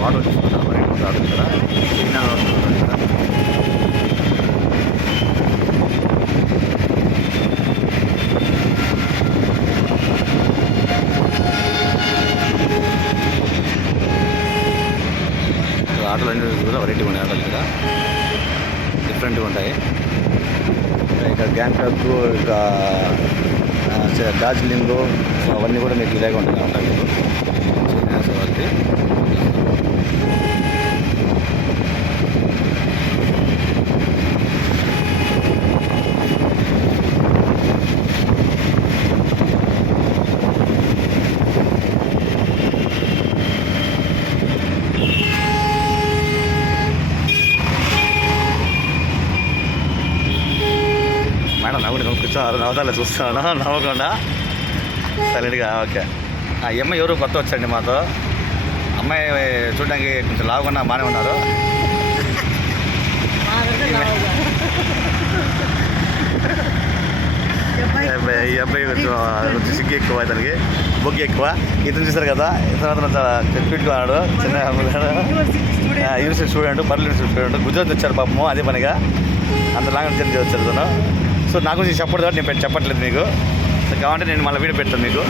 Water చూసుకుంటారు మరి రాదు ఇక్కడ సిగ్నల్ వస్తుంది ఇక్కడ. ఆటోలు అన్నీ కూడా వెరైటీగా ఉన్నాయి ఆటోలు ఇక్కడ డిఫరెంట్గా ఉంటాయి. ఇక్కడ గ్యాంగ్టాక్ ఇంకా డార్జిలింగ్ అవన్నీ కూడా మీకు ఇలాగే ఉంటాయి మీకు చైనా వాళ్ళకి. మేడం నవ్వుడు కూర్చోన్నారు, నవ్వుతాలే చూస్తాను నవ్వకుండా సైలెంట్గా. ఓకే, ఈ అమ్మాయి ఎవరు కొత్త వచ్చండి మాతో. అమ్మాయి చూడడానికి కొంచెం లావుగా బాగానే ఉన్నారు. ఈ అబ్బాయి కొంచెం సిగ్గు ఎక్కువ, ఇతనికి బొగ్గు ఎక్కువ. ఇతను చూసారు కదా, ఇతను క్విట్గా ఉన్నాడు, చిన్న యూనివర్సిటీ స్టూడెంట్, పర్ల యూనివర్సిటీ స్టూడెంట్. గుజరాత్ వచ్చారు పాపము అదే పనిగా, అంత లాంగ్ జర్నీ వచ్చారు తను. సో నాకు గురించి చెప్పకూడదు కాబట్టి నేను చెప్పట్లేదు మీకు. సో కావాలంటే నేను మళ్ళీ వీడియో పెడతాను మీకు.